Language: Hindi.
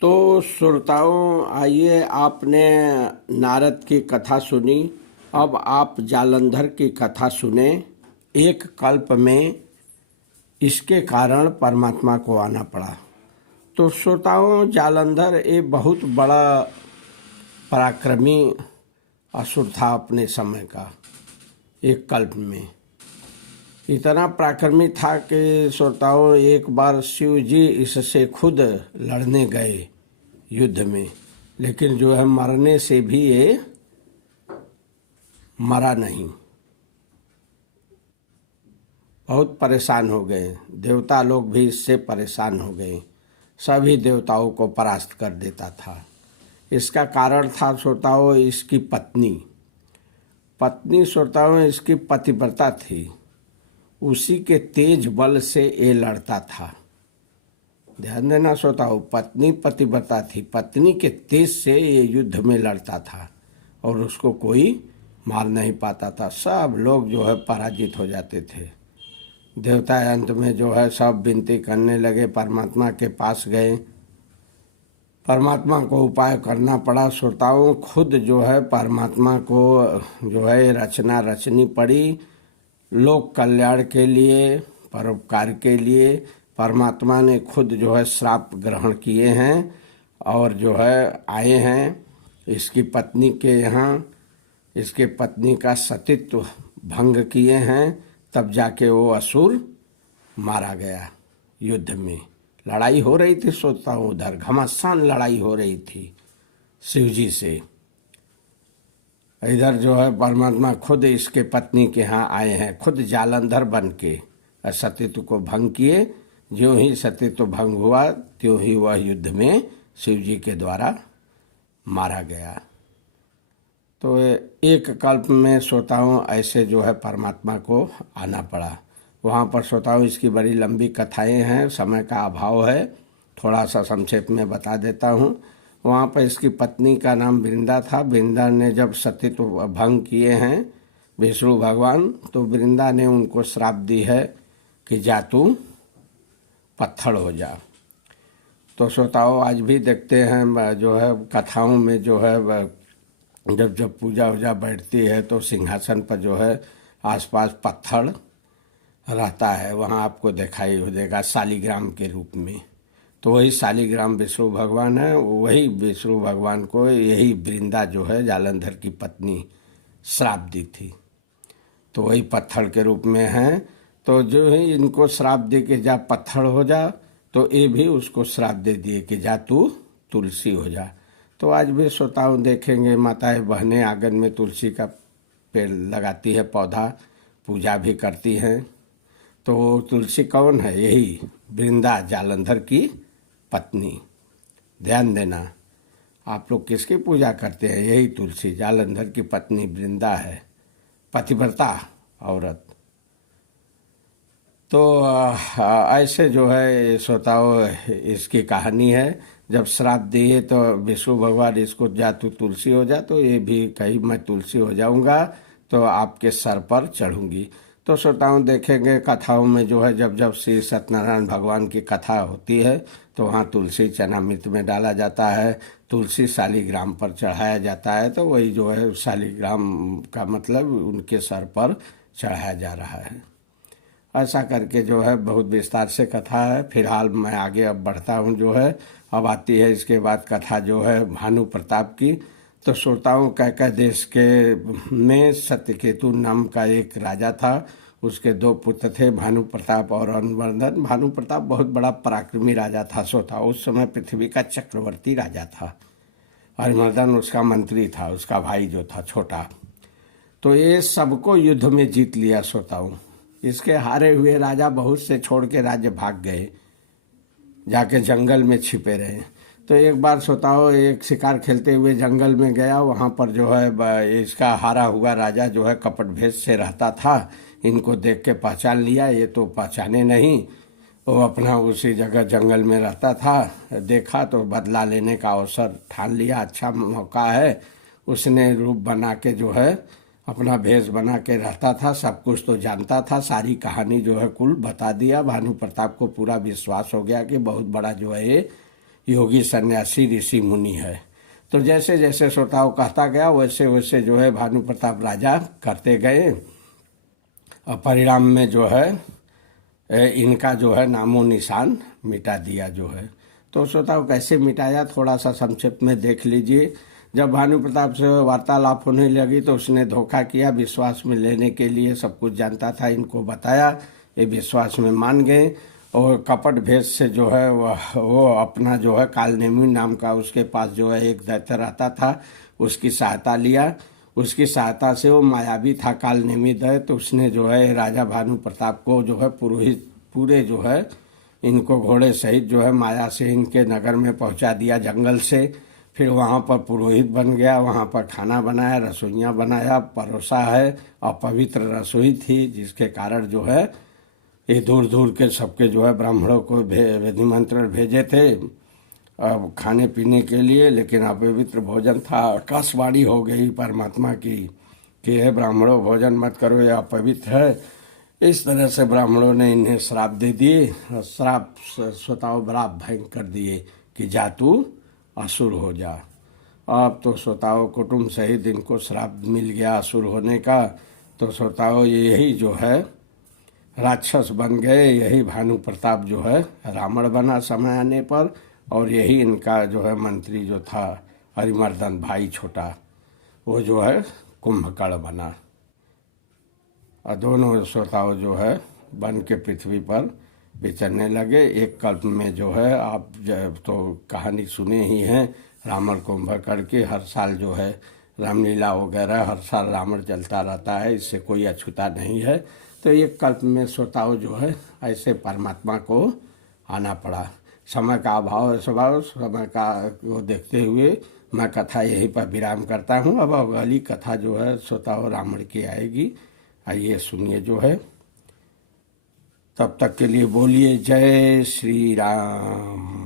तो श्रोताओं, आइए, आपने नारद की कथा सुनी। अब आप जालंधर की कथा सुने। एक कल्प में इसके कारण परमात्मा को आना पड़ा। तो श्रोताओं, जालंधर एक बहुत बड़ा पराक्रमी असुर था अपने समय का। एक कल्प में इतना पराक्रमी था कि श्रोताओं, एक बार शिव जी इससे खुद लड़ने गए युद्ध में, लेकिन जो है मरने से भी ये मरा नहीं। बहुत परेशान हो गए। देवता लोग भी इससे परेशान हो गए। सभी देवताओं को परास्त कर देता था। इसका कारण था श्रोताओं इसकी पत्नी श्रोताओं इसकी पतिव्रता थी। उसी के तेज बल से ये लड़ता था। ध्यान देना श्रोताओं, पत्नी पतिव्रता थी। पत्नी के तेज से ये युद्ध में लड़ता था और उसको कोई मार नहीं पाता था। सब लोग जो है पराजित हो जाते थे। देवता अंत में जो है सब विनती करने लगे, परमात्मा के पास गए। परमात्मा को उपाय करना पड़ा। श्रोताओं, खुद जो है परमात्मा को जो है रचना रचनी पड़ी। लोक कल्याण के लिए, परोपकार के लिए परमात्मा ने खुद जो है श्राप ग्रहण किए हैं और जो है आए हैं इसकी पत्नी के यहाँ। इसके पत्नी का सतीत्व भंग किए हैं, तब जाके वो असुर मारा गया। युद्ध में लड़ाई हो रही थी श्रोताओं, उधर घमासान लड़ाई हो रही थी शिव जी से। इधर जो है परमात्मा खुद इसके पत्नी के यहाँ आए हैं, खुद जालंधर बन के सतीत्व को भंग किए। ज्यों ही सतीत्व भंग हुआ त्यों ही वह युद्ध में शिव जी के द्वारा मारा गया। तो एक कल्प में श्रोताओं ऐसे जो है परमात्मा को आना पड़ा। वहाँ पर श्रोताओं इसकी बड़ी लंबी कथाएं हैं, समय का अभाव है, थोड़ा सा संक्षेप में बता देता हूँ। वहाँ पर इसकी पत्नी का नाम वृंदा था। वृंदा ने जब सतीत्व भंग किए हैं विष्णु भगवान, तो वृंदा ने उनको श्राप दी है कि जा तू पत्थर हो जा। तो श्रोताओं, आज भी देखते हैं जो है कथाओं में जो है जब पूजा वूजा बैठती है तो सिंहासन पर जो है आसपास पत्थर रहता है। वहाँ आपको दिखाई देगा शालिग्राम के रूप में। तो वही शालिग्राम विष्णु भगवान है। वही विष्णु भगवान को यही वृंदा जो है जालंधर की पत्नी श्राप दी थी। तो वही पत्थर के रूप में है। तो जो ही इनको श्राप दे के जा पत्थर हो जा, तो ये भी उसको श्राप दे दिए कि जा तू तुलसी हो जा। तो आज भी श्रोताओं देखेंगे माताएं बहनें आंगन में तुलसी का पेड़ लगाती है, पौधा, पूजा भी करती हैं। तो तुलसी कौन है? यही वृंदा जालंधर की पत्नी। ध्यान देना, आप लोग किसकी पूजा करते हैं? यही तुलसी, जालंधर की पत्नी वृंदा है, पतिव्रता औरत। तो ऐसे जो है श्रोताओं इसकी कहानी है। जब श्राप दिए तो विष्णु भगवान इसको जा तू तुलसी हो जा, तो ये भी कही मैं तुलसी हो जाऊंगा तो आपके सर पर चढ़ूंगी। तो श्रोताओं देखेंगे कथाओं में जो है जब जब श्री सत्यनारायण भगवान की कथा होती है तो वहाँ तुलसी चनामृत में डाला जाता है, तुलसी शालिग्राम पर चढ़ाया जाता है। तो वही जो है शालिग्राम का मतलब उनके सर पर चढ़ाया जा रहा है। ऐसा करके जो है बहुत विस्तार से कथा है। फिलहाल मैं आगे अब बढ़ता हूँ। जो है अब आती है इसके बाद कथा जो है भानु प्रताप की। तो श्रोताओं कैकय देश के में सत्यकेतु नाम का एक राजा था। उसके दो पुत्र थे, भानु प्रताप और अरिमर्दन। भानु प्रताप बहुत बड़ा पराक्रमी राजा था श्रोताओं, उस समय पृथ्वी का चक्रवर्ती राजा था। अरिमर्दन उसका मंत्री था, उसका भाई जो था छोटा। तो ये सबको युद्ध में जीत लिया श्रोताओं। इसके हारे हुए राजा बहुत से छोड़ के राज्य भाग गए, जाके जंगल में छिपे रहे। तो एक बार श्रोताओं एक शिकार खेलते हुए जंगल में गया। वहाँ पर जो है इसका हारा हुआ राजा जो है कपट भेष से रहता था। इनको देख के पहचान लिया, ये तो पहचाने नहीं। वो अपना उसी जगह जंगल में रहता था। देखा तो बदला लेने का अवसर ठान लिया, अच्छा मौका है। उसने रूप बना के जो है अपना भेष बना के रहता था, सब कुछ तो जानता था, सारी कहानी जो है कुल बता दिया। भानु प्रताप को पूरा विश्वास हो गया कि बहुत बड़ा जो है योगी सन्यासी ऋषि मुनि है। तो जैसे जैसे श्रोताओं कहता गया वैसे वैसे जो है भानु प्रताप राजा करते गए और परिणाम में जो है इनका जो है नामो निशान मिटा दिया जो है। तो श्रोताओं कैसे मिटाया थोड़ा सा संक्षिप्त में देख लीजिए। जब भानु प्रताप से वार्तालाप होने लगी तो उसने धोखा किया, विश्वास में लेने के लिए सब कुछ जानता था, इनको बताया, ये विश्वास में मान गए और कपट भेष से जो है वो अपना जो है कालनेमी नाम का उसके पास जो है एक दैत्य रहता था, उसकी सहायता लिया। उसकी सहायता से वो मायावी था कालनेमी दैत्य, तो उसने जो है राजा भानु प्रताप को जो है पुरोहित पूरे जो है इनको घोड़े सहित जो है माया से इनके नगर में पहुंचा दिया जंगल से। फिर वहाँ पर पुरोहित बन गया, वहाँ पर खाना बनाया, रसोइयाँ बनाया, परोसा है और पवित्र रसोई थी, जिसके कारण जो है ये दूर दूर के सबके जो है ब्राह्मणों को निमंत्रण भेजे थे अब खाने पीने के लिए, लेकिन अपवित्र भोजन था। आकाशवाणी हो गई परमात्मा की कि हे ब्राह्मणों भोजन मत करो, यह अपवित्र है। इस तरह से ब्राह्मणों ने इन्हें श्राप दे दिए, श्राप स्वताओ बड़ा भयंकर दिए कि जा तू असुर हो जा। अब तो श्रोताओं कुटुंब सहित इनको श्राप मिल गया असुर होने का। तो श्रोताओं यही जो है राक्षस बन गए, यही भानु प्रताप जो है रावण बना समय आने पर, और यही इनका जो है मंत्री जो था हरिमर्दन भाई छोटा, वो जो है कुंभकर्ण बना। और दोनों श्रोताओं जो है बन के पृथ्वी पर विचरने लगे। एक कल्प में जो है आप तो कहानी सुने ही हैं रावण कुंभकर्ण की, हर साल जो है रामलीला वगैरह हर साल रावण चलता रहता है, इससे कोई अछूता नहीं है। तो एक कल्प में श्रोताओं जो है ऐसे परमात्मा को आना पड़ा। समय का अभाव है, स्वभाव समय का को देखते हुए मैं कथा यहीं पर विराम करता हूँ। अब अगली कथा जो है श्रोताओं रावण की आएगी, आइए सुनिए जो है। तब तक के लिए बोलिए जय श्री राम।